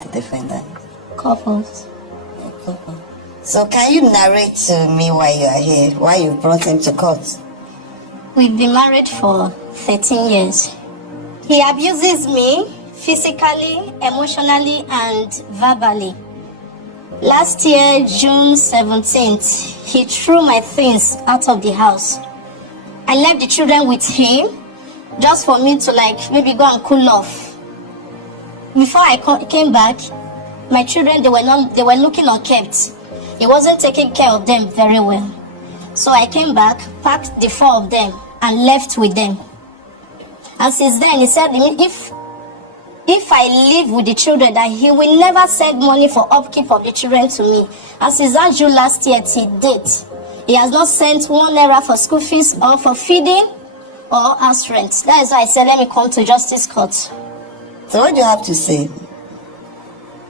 defendant? Couples. Couple. So can you narrate to me why you are here, why you brought him to court? We've been married for 13 years. He abuses me physically, emotionally, and verbally. Last year, June 17th, he threw my things out of the house. I left the children with him just for me to maybe go and cool off. Before I came back, my children, they were looking unkept. He wasn't taking care of them very well. So I came back, packed the 4 of them, and left with them. And since then, he said if I live with the children, that he will never send money for upkeep of the children to me. And since that June last year till date, he has not sent 1 naira for school fees or for feeding or house rent. That is why I said, let me come to justice court. So what do you have to say?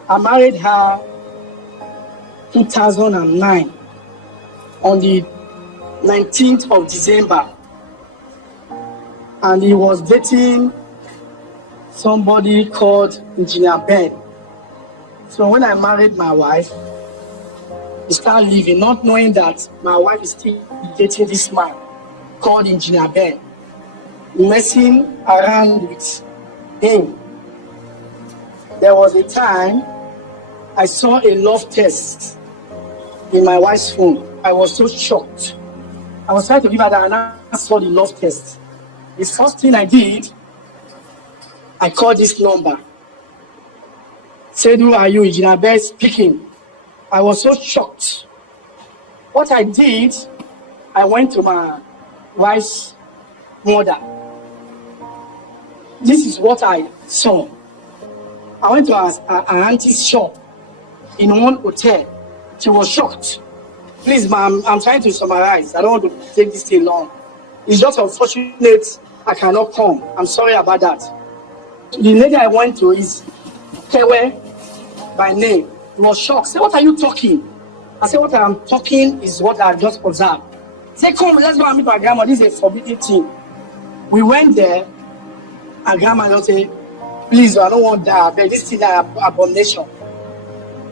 I married her 2009 on the 19th of December, and he was dating somebody called Engineer Ben. So when I married my wife, we started living, not knowing that my wife is still dating this man called Engineer Ben, messing around with him. There was a time I saw a love test in my wife's phone. I was so shocked. I was trying to give her that, and I saw the love test. The first thing I did, I called this number. Said, who are you? Engineer Ben speaking. I was so shocked. What I did, I went to my wife's mother. This is what I saw. I went to her auntie's shop in one hotel. She was shocked. Please, ma'am, I'm trying to summarize. I don't want to take this thing long. It's just unfortunate I cannot come. I'm sorry about that. The lady I went to is Kewe by name. He was shocked. Say, what are you talking? I said, what I'm talking is what I just observed. Say, come, let's go and meet my grandma. This is a forbidden thing. We went there, and grandma just said, please, I don't want that. But this is an abomination.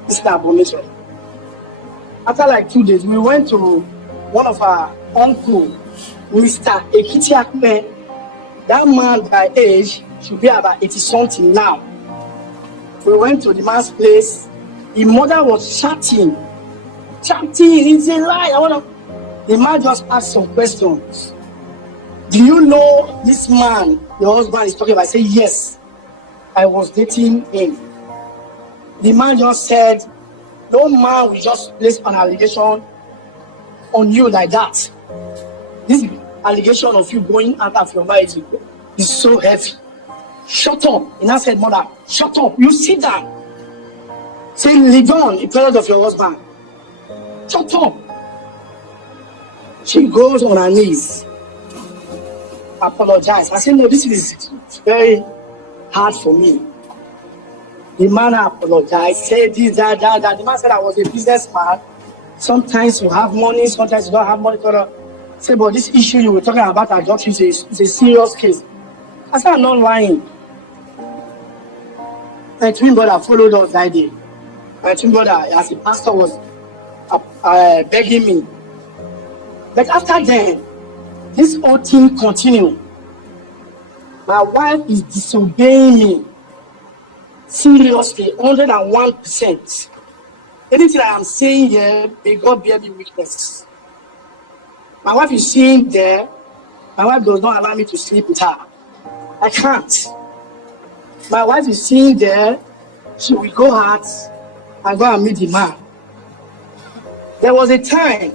This is an abomination. After like 2 days, we went to one of our uncle, Mr. Ekiti Akme. That man by age should be about 80-something now. We went to the man's place. The mother was chatting. It's a lie. The man just asked some questions. Do you know this man your husband is talking about? I said, yes. I was dating him. The man just said, no man will just place an allegation on you like that. This allegation of you going out of your marriage is so heavy. Shut up. And I said, mother, shut up. You sit down. Say, live on in presence of your husband. Shut up. She goes on her knees. Apologize. I said, no, this is very hard for me. The man apologized, said this, that. The man said I was a businessman. Sometimes you have money, sometimes you don't have money. Say, but this issue you were talking about adoption is a serious case. I said, I'm not lying. My twin brother followed us that day. My twin brother, as a pastor, was begging me. But after then, this whole thing continued. My wife is disobeying me. Seriously, 101%. Anything I am saying here, may God bear me witness. My wife is sitting there. My wife does not allow me to sleep with her. I can't. My wife is sitting there. She will go out and go and meet the man. There was a time,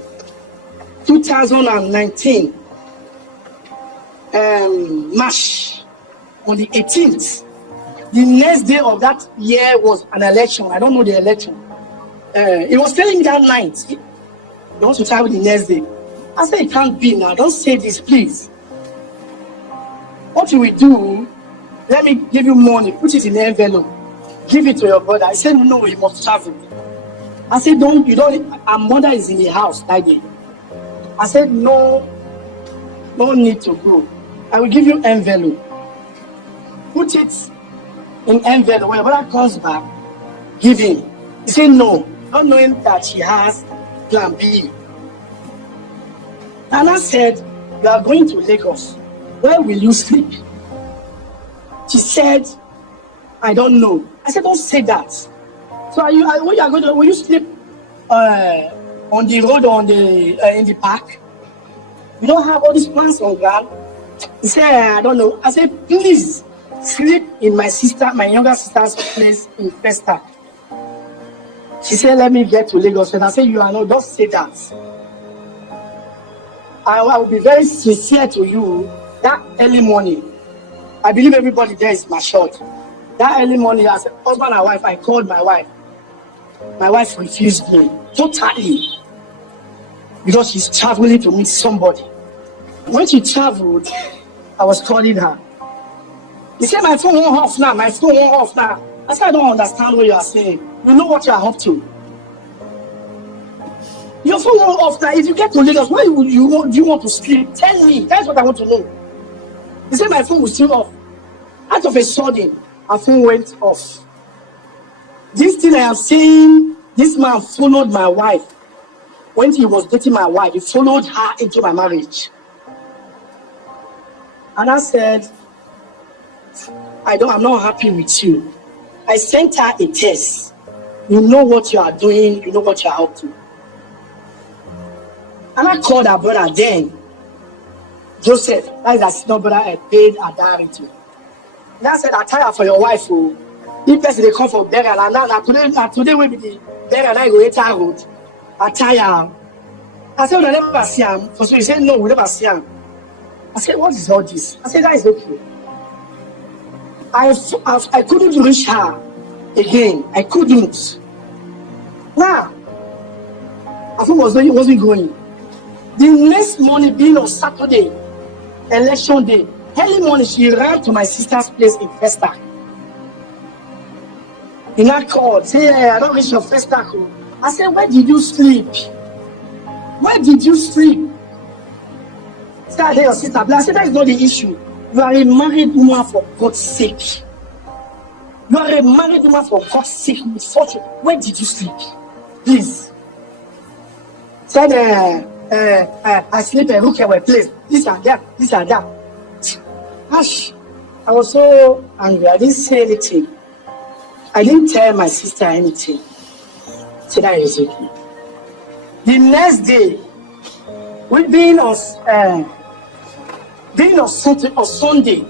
2019, March, on the 18th. The next day of that year was an election. I don't know the election. It was telling me that night, he wants to travel the next day. I said, it can't be now. Don't say this, please. What you will do, let me give you money, put it in an envelope, give it to your brother. I said, no, he must travel. I said, our mother is in the house that day. I said, no need to go. I will give you envelope. Put it in envelope. When your brother comes back, give him. He said no, not knowing that she has plan B. And I said, you are going to Lagos. Where will you sleep? She said, I don't know. I said, don't say that. So when you are going to, will you sleep on the road or in the park? You don't have all these plans on ground. He said, I don't know. I said, please sleep in my younger sister's place in Festa. She said, let me get to Lagos. And I said, you are not, don't say that. I will be very sincere to you. That early morning, I believe everybody there is matured. That early morning, as a husband and wife, I called my wife. My wife refused me totally because she's traveling to meet somebody. When she traveled, I was calling her. He said, my phone won't off now. My phone won't off now. I said, I don't understand what you are saying. You know what you are up to. Your phone won't off now. If you get to Lagos, why would you want to sleep? Tell me. That's what I want to know. He said, my phone was still off. Out of a sudden, her phone went off. This thing I have seen, this man followed my wife. When he was dating my wife, he followed her into my marriage. And I said, I'm not happy with you. I sent her a test. You know what you are doing, you know what you are up to. And I called her brother then, Joseph, that is her senior brother I paid her diary to. And I said, I tire for your wife. Oh. If person they come for burial, and now today will be the burial, and I go 8 road. I tire. I said, we never see him. For so he said, no, we never see him. I said, what is all this? I said, that is okay. I couldn't reach her again. I couldn't. Now, I thought wasn't going. The next morning, being on Saturday, election day, early morning, she ran to my sister's place in Festa. He now called, say, hey, I don't reach your Festa. I said, where did you sleep? Where did you sleep? Say, I hear your sister. I said, that is not the issue. You are a married woman for God's sake. You are a married woman for God's sake with fortune. Where did you sleep? Please. Said, I sleep a look at my place. This and that, this and that. Gosh, I was so angry. I didn't say anything. I didn't tell my sister anything. So that is okay. The next day, we being on Sunday,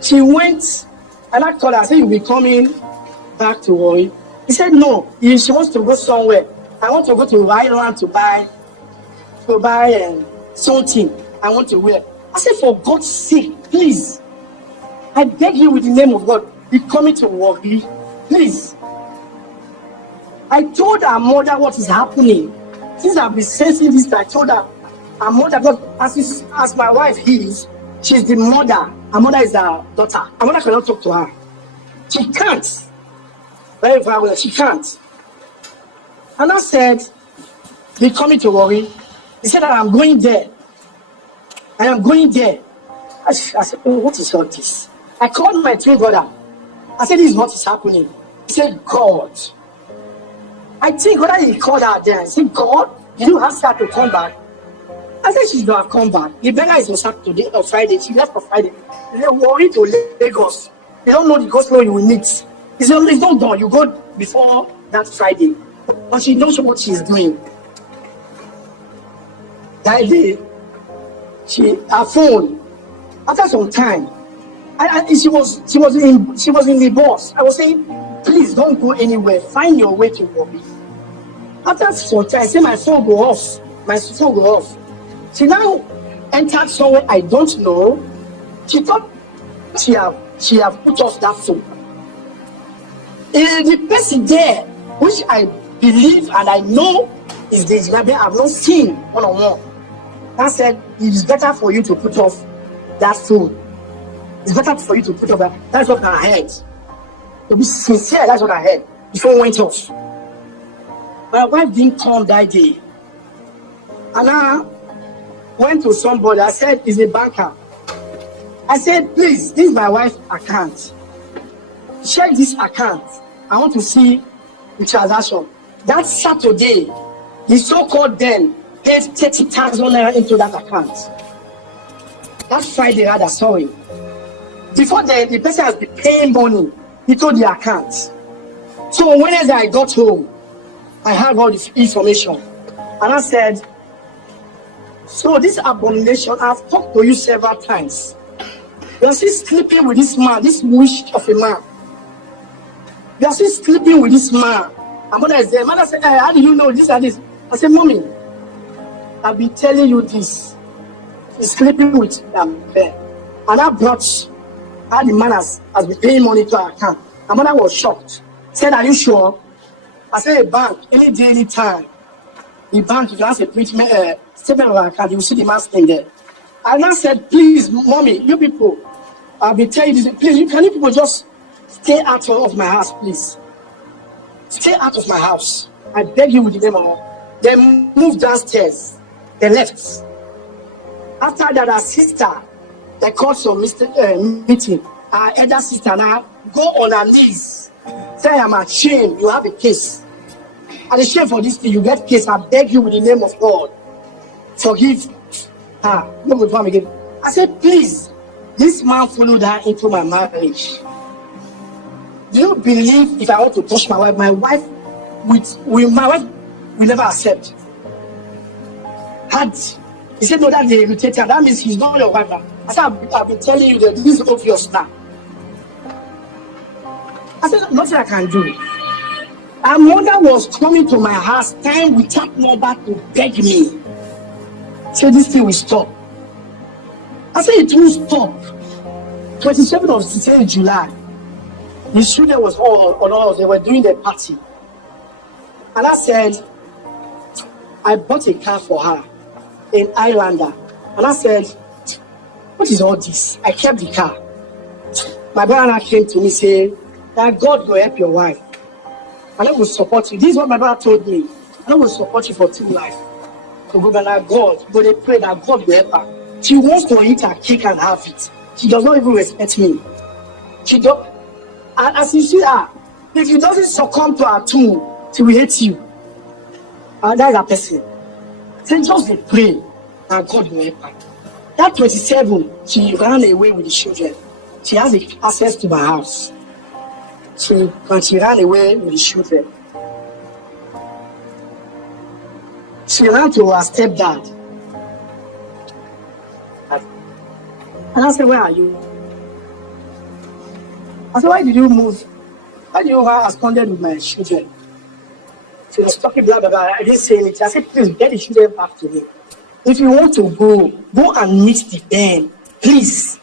she went and I told her, I said, you'll be coming back to Warri. He said, no, she wants to go somewhere. I want to go to Ireland to buy something I want to wear. I said, for God's sake, please, I beg you with the name of God, be coming to Warri, please. I told her mother what is happening. Since I've been sensing this, I told her mother, because as my wife is, she's the mother. Her mother is her daughter. Her mother cannot talk to her. She can't. Very well, she can't. And I said, be coming to Warri. He said that I'm going there. I am going there. I said, oh, what is all this? I called my twin brother. I said, this is what is happening. He said, God. I think whether he called her there and said, God, did you ask her to come back? I said, she should have come back. The beggar is on Saturday or Friday. She left for Friday. They worried to Lagos. They don't know the gospel you will meet. It's not done. You go before that Friday. But she knows what she's doing. That day, her phone, after some time, she was in the bus. I was saying, please don't go anywhere. Find your way to Warri. After some time, I said my phone go off. My phone go off. She now entered somewhere I don't know. She thought she have put off that phone. The person there, which I believe and I know is the Zimbabwe I've not seen one-on-one. I said, it is better for you to put off that phone. It's better for you to put off that. That's what I heard. To be sincere, that's what I heard. The phone went off. My wife didn't come that day. And I went to somebody. I said, he's a banker. I said, please, this is my wife's account. Check this account. I want to see the transaction. That Saturday, the so-called then paid 30,000 naira into that account. That Friday, I saw him. Before then, the person has been paying money into the account. So on Wednesday, I got home. I had all this information. And I said, so this abomination, I've talked to you several times. You're still sleeping with this man, this wish of a man. You're still sleeping with this man. And mother is there. Mother said, hey, how do you know this and this? I said, Mommy, I've been telling you this. He's sleeping with them there. And I brought how the man has been paying money to our account. And mother was shocked. Said, are you sure? I said, a bank, any day, any time. The bank, if you ask a statement of our account, you will see the man's name there. And I said, please, Mommy, you people, I've been telling you this. Please, can you people just stay out of my house, please? Stay out of my house. I beg you with the name of God. They moved downstairs. They left. After that, our sister, they called some meeting. Our elder sister now go on her knees. Say, I'm ashamed. You have a case. I'm ashamed for this thing. You get case. I beg you with the name of God. Forgive her. No go again. I said, please. This man followed her into my marriage. Do you believe if I want to touch my wife will never accept? He said, no, that they irritated her. That means he's not your wife now. I said, I've been telling you that this is obvious now. I said, nothing I can do. Her mother was coming to my house time without number to beg me. Say this thing will stop. I said it will stop. 27th of July. The student was all on us. They were doing their party. And I said, I bought a car for her in Islander. And I said, what is all this? I kept the car. My brother came to me saying, that God will help your wife. And I will support you. This is what my brother told me. I will support you for 2 life. So go back God. But they pray that God will help her. She wants to eat her cake and have it. She does not even respect me. She don't. And as you see her, if you doesn't succumb to her tomb, she will hate you. And that is a person. Then just pray and God will help her. That 27, she ran away with the children. She has access to my house. She ran away with the children. She ran to her stepdad. And I said, where are you? I said, why did you move? Why did you absconded with my children? She was talking blah, blah, blah. I didn't say anything. I said, please get the children back to me. If you want to go and meet the band. Please,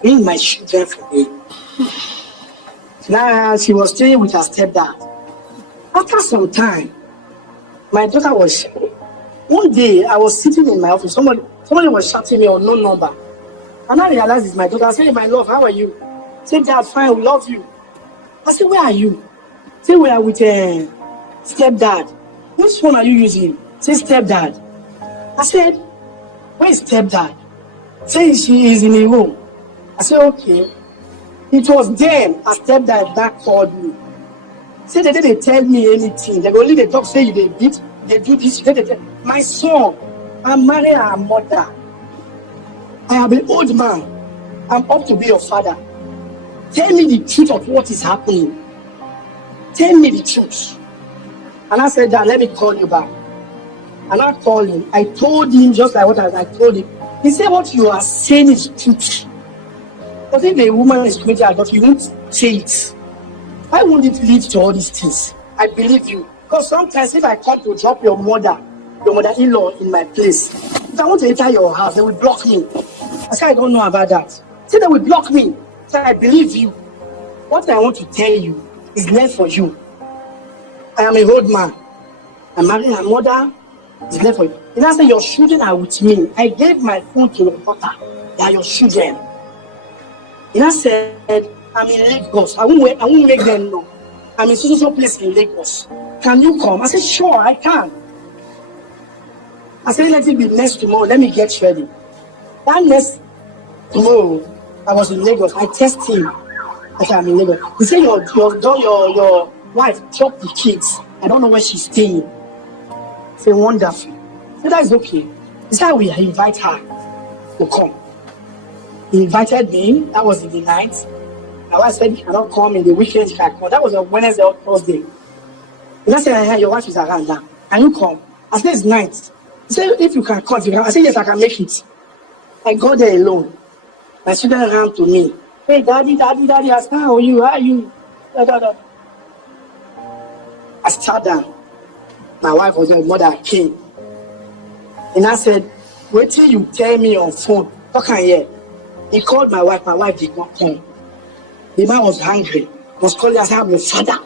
bring my children for me. Now, she was staying with her stepdad. After some time, my daughter was... One day, I was sitting in my office. Somebody was shouting me on no number. And I realized it's my daughter. I said, my love, how are you? Say, Dad, fine, we love you. I said, where are you? Say, we are with stepdad. Which phone are you using? Say, stepdad. I said, where is stepdad? Say, she is in a room. I said, okay. It was then a stepdad that called me. Say, they didn't tell me anything. They only they talk, say, you they beat, they do this. My son, I'm married her mother. I am an old man. I'm up to be your father. Tell me the truth of what is happening. Tell me the truth. And I said, Dad, let me call you back. And I called him. I told him just like what I told him. He said, what you are saying is truth. But if the woman is committing adultery, you won't say it. Why won't it lead to all these things? I believe you. Because sometimes if I come to drop your mother-in-law in my place, if I want to enter your house, they will block me. I said, I don't know about that. Say they will block me. So I believe you. What I want to tell you is left for you. I am a old man. I'm married my mother. It's left for you. And I said, your children are with me. I gave my phone to your daughter. They are your children. And I said, I'm in Lagos. I won't make them know. I'm in so place in Lagos. Can you come? I said, sure, I can. I said, let it be next tomorrow. Let me get ready. That next tomorrow, I was in Lagos. I texted him. I said, I'm in Lagos. He said, your wife, drop the kids. I don't know where she's staying. Say wonderful. So that's okay. It's how we invite her to come. He invited me. That was in the night. My wife said he cannot come in the weekend. She can come. That was a Wednesday or Thursday. He just said, "Hey, your wife is around now. Can you come?" I said, "It's night." He said, "If you can come, you can." I said, "Yes, I can make it." I go there alone. My children ran to me. "Hey, daddy, daddy, daddy." I said, "How are you? How are you?" Da, da, da. I sat down. My wife was my mother came. And I said, "Wait till you tell me on phone. Talk on here." He called my wife did not come. The man was hungry. Was calling us, "I'm your father."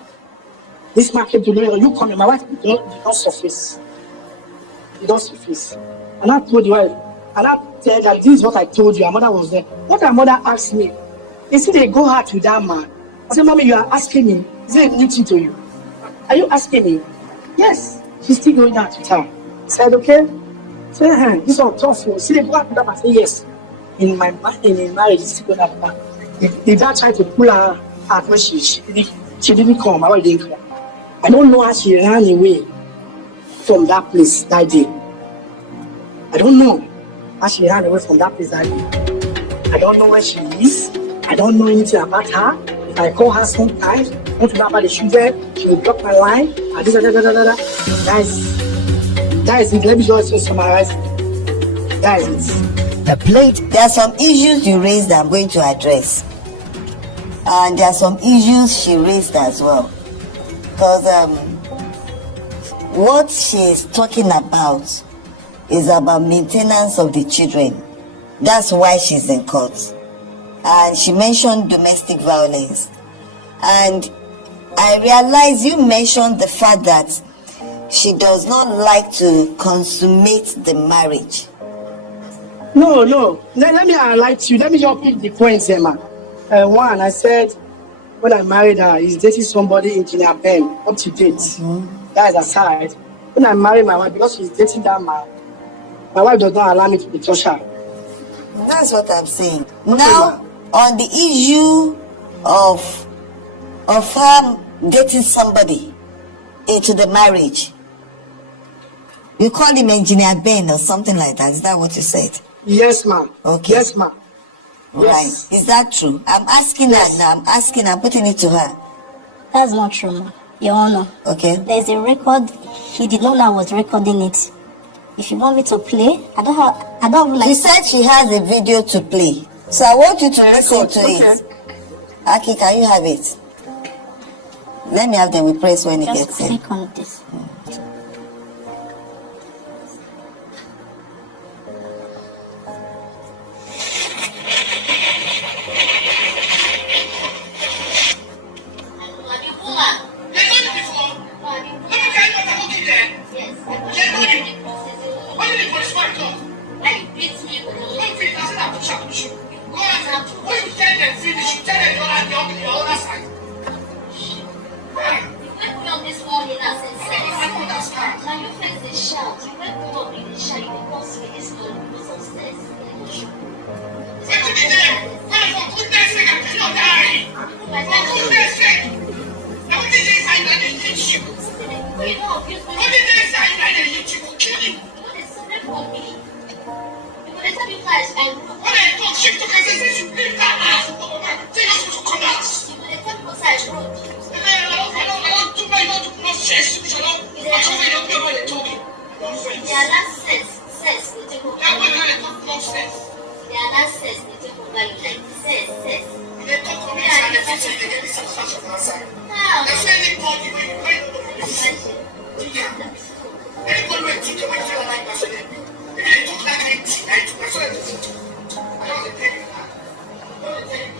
This man came to me, "You come." My wife did not surface. Did not surface. And I told the wife, and I said that this is what I told you. Her mother was there. What her mother asked me, they said they go out with that man. I said, "Mommy, you are asking me. Is it a new thing to you? Are you asking me?" "Yes." She's still going out with her. I said, "Okay." Say, "Hey, this one tough. See, they go out with that man." I said, "Yes." In my marriage, it's still going out with her. Did that try to pull her out when she didn't come? My wife didn't come. I don't know how she ran away from that place that day. I don't know how she ran away from that place that day. I don't know where she is. I don't know anything about her. If I call her sometimes, I want to know about the children, she will block my line. And this, that is it. Let me just summarize. That is it. The plate. There are some issues you raised I'm going to address. And there are some issues she raised as well. Because what she's talking about is about maintenance of the children. That's why she's in court. And she mentioned domestic violence. And I realize you mentioned the fact that she does not like to consummate the marriage. No. Let me highlight you. Let me just pick the points, Emma. One, I said when I married her, he's dating somebody, Engineer Ben, up to date. That is aside. When I married my wife, because she's dating that man, my wife does not allow me to touch her. That's what I'm saying. Now, on the issue of her dating somebody into the marriage, you call him Engineer Ben or something like that. Is that what you said? Yes, ma'am. Okay. Yes, ma'am. Right. Yes. Is that true? I'm asking her now. I'm putting it to her. That's not true, ma. Your Honor. Okay. There's a record. He did not know I was recording it. If you want me to play, I don't like. She said she has a video to play. So I want you to listen to it. Aki, can you have it? Let me have them. We press when it Just gets in. click on this.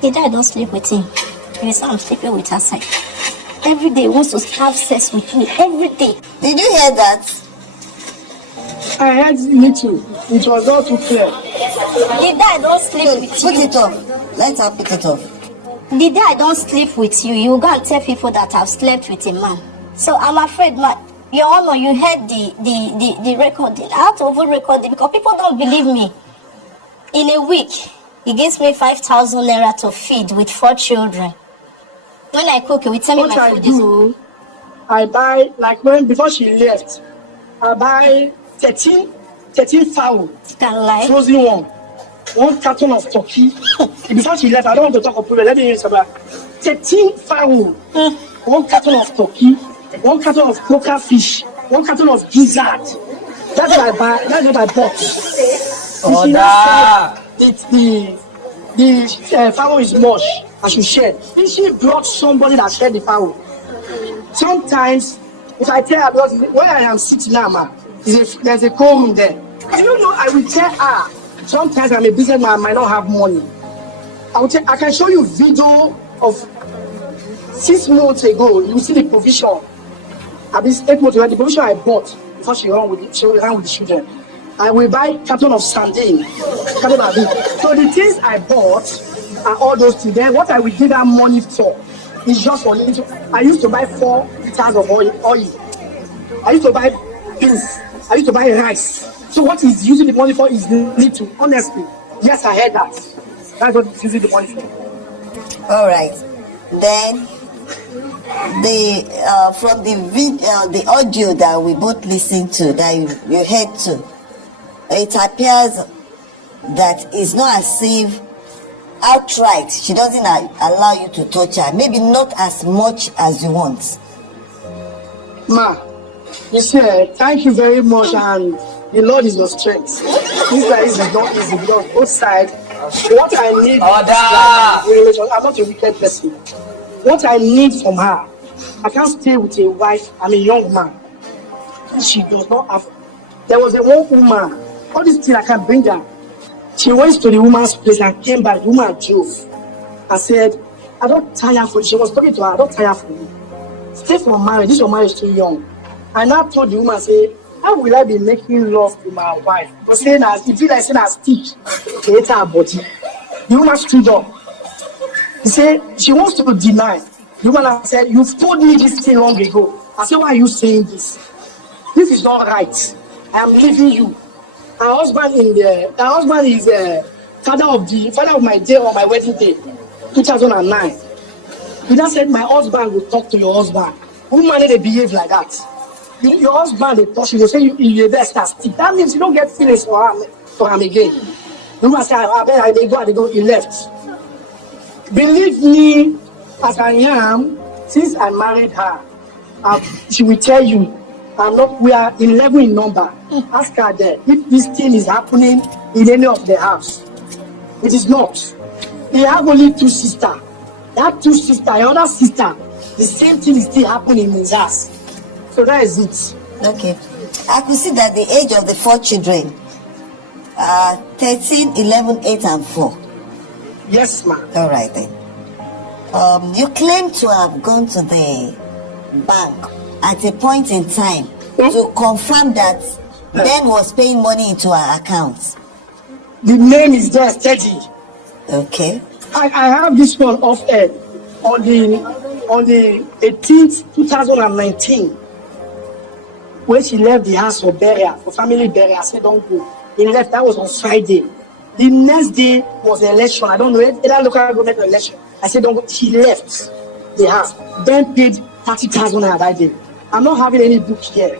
The guy don't sleep with him. He said I'm sleeping with her side. Every day he wants to have sex with me. Every day. Did you hear that? I heard little. It was not too clear. The guy don't sleep with Put you. it off. Let her put it off. The day I don't sleep with you, you go and tell people that I've slept with a man. So I'm afraid, Your Honor, you heard the recording. I have to over-record it because people don't believe me. In a week, he gives me 5,000 naira to feed with 4 children. When I cook, he will tell me What my I food do, I buy, like before she left, I buy 13 fowl, Can lie. frozen one carton of turkey. Before she left, I don't want to talk about it. Let me use about 13 fowl, one carton of turkey, one carton of croaker fish, one carton of gizzard. That's what I buy. That's what I bought. The fowl is mush. I should share. If she brought somebody that shared the fowl, sometimes if I tell her, because where I am sitting now, ma, there's a cold room there. You know, I will tell her. Sometimes I'm a businessman, I might not have money. I can show you video of 6 months ago. You will see the provision. At this 8 months ago, the provision I bought before she ran with the children. I will buy carton of sardine. So the things I bought are all those things. Then what I will give her money for is just for little. I used to buy 4 liters of oil. I used to buy beans. I used to buy rice. So what he's using the money for is little. Honestly, yes, I heard that. That's what he's using the money for. All right. Then from the audio that we both listened to, that you heard to, it appears that it's not as if outright she doesn't allow you to touch her. Maybe not as much as you want. Ma, you said thank you very much, and the Lord is your strength. This guy is not easy because both sides. What I need, like, I'm not a wicked person. What I need from her, I can't stay with a wife. I'm a young man. She does not have. There was a one woman. All these things I can bring her. She went to the woman's place and came back. The woman drove. I said, I don't tire for you. She was talking to her. I don't tire for you. Stay for marriage. This your marriage is too young. And I told the woman, say, how will I be making love to my wife? But saying as if I say as stick, create her body. The woman stood up. He said she wants to deny. The woman said, you've told me this thing long ago. I said, why are you saying this? This is not right. I am leaving you. Her husband is father of my day on my wedding day, 2009. He just said, my husband will talk to your husband. Woman, they behave like that. Your husband, they touch you, they say you're best as stick. That means you don't get feelings for him again. The woman said, I go, he left. Believe me, as I am, since I married her, she will tell you, we are 11 in number. Ask her there if this thing is happening in any of the house. It is not. They have only 2 sisters. That 2 sisters, the other sister, the same thing is still happening in his house. So that is it. Okay. I could see that the age of the 4 children are 13, 11, 8, and 4. Yes, ma'am. All right then. You claim to have gone to the bank at a point in time to confirm that Ben was paying money into her account. The name is there steady. Okay. I have this one off air on the 18th, 2019. When she left the house for burial, for family burial, I said, don't go. He left, that was on Friday. The next day was the election. I don't know, either local government or election. I said, don't go. She left the house. Then paid 30,000 that day. I'm not having any book here.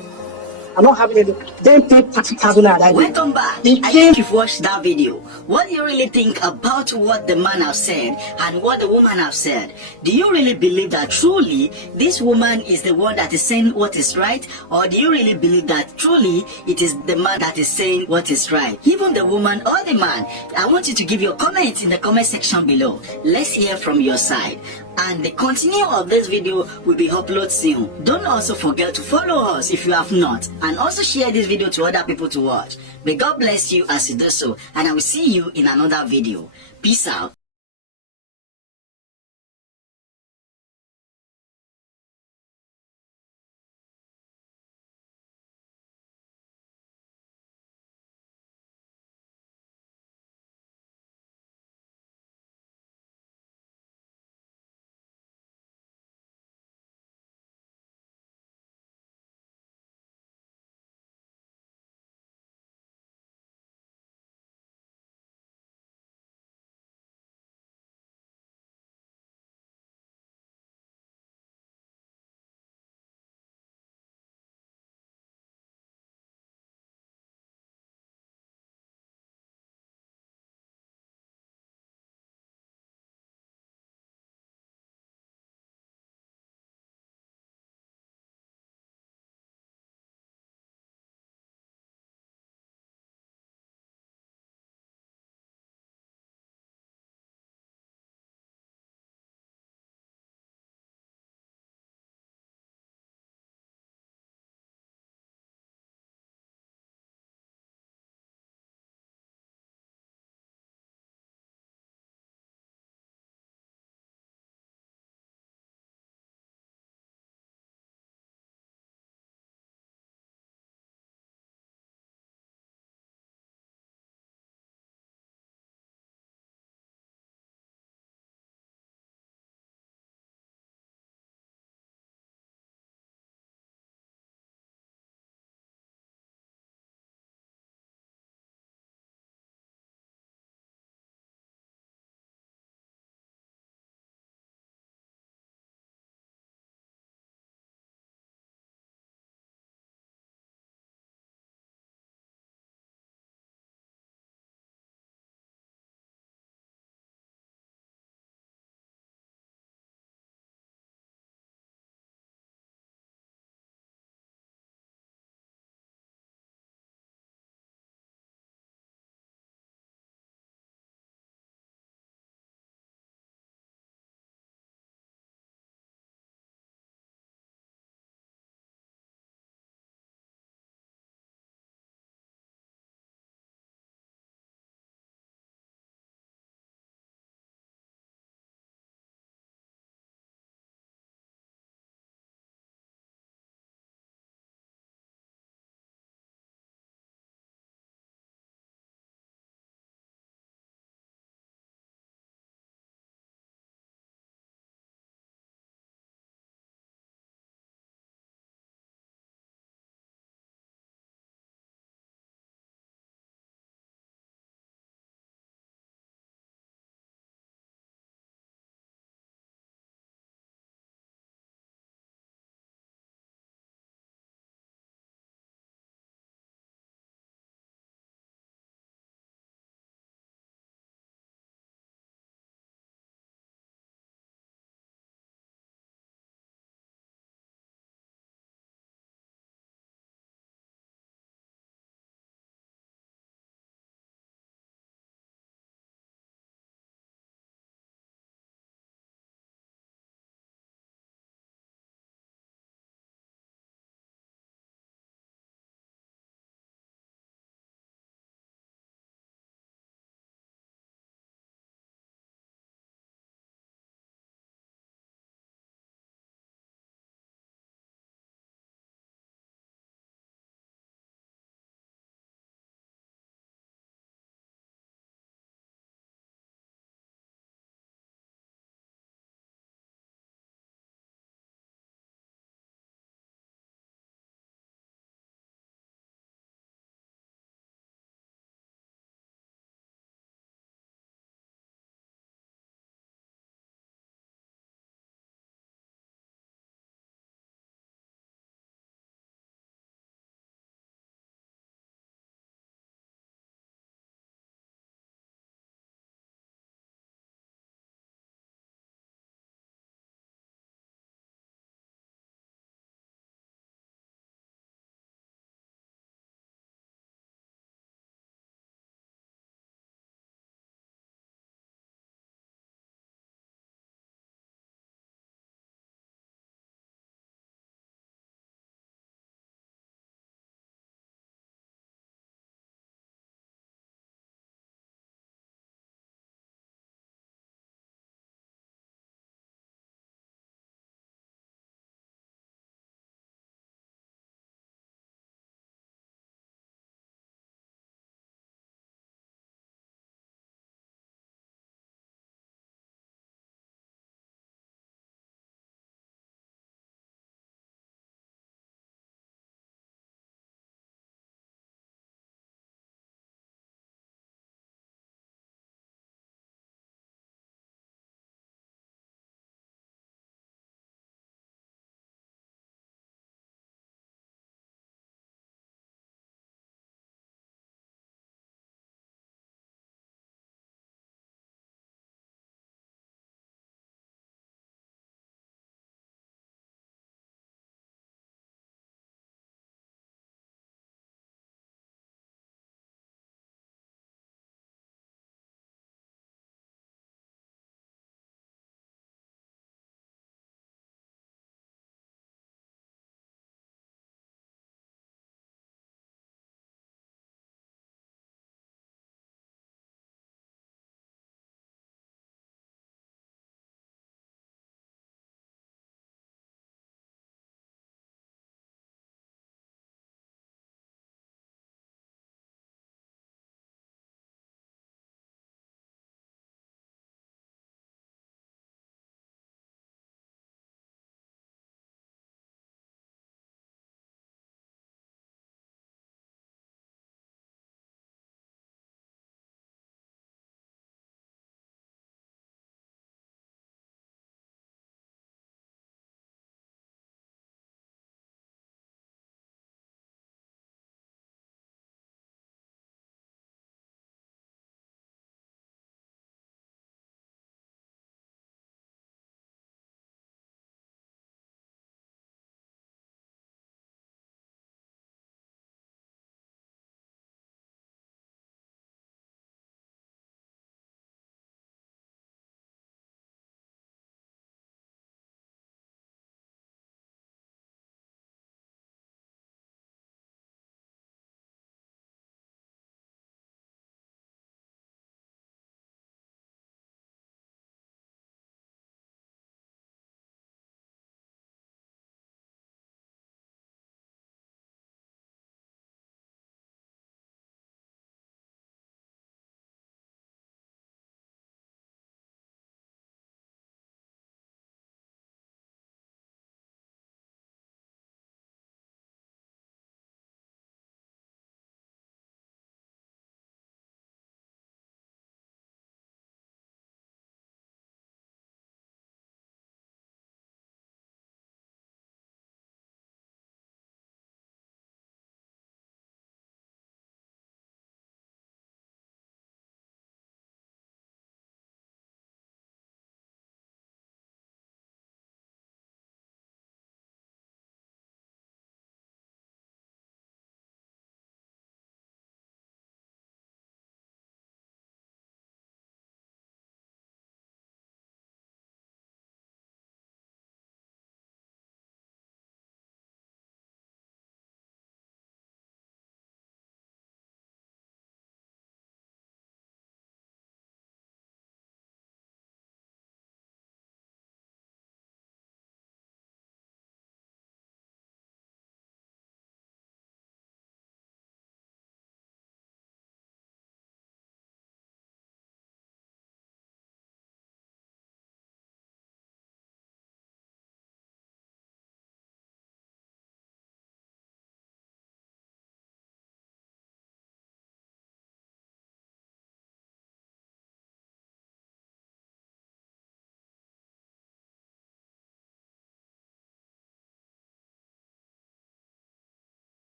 I'm not having any. Then paid 30,000 that day. Welcome back. I think you've watched that video. What do you really think about what the man has said and what the woman has said? Do you really believe that truly this woman is the one that is saying what is right? Or do you really believe that truly it is the man that is saying what is right? Even the woman or the man, I want you to give your comments in the comment section below. Let's hear from your side. And the continue of this video will be uploaded soon. Don't also forget to follow us if you have not, and also share this video to other people to watch. May God bless you as you do so, and I will see you in another video. Peace out.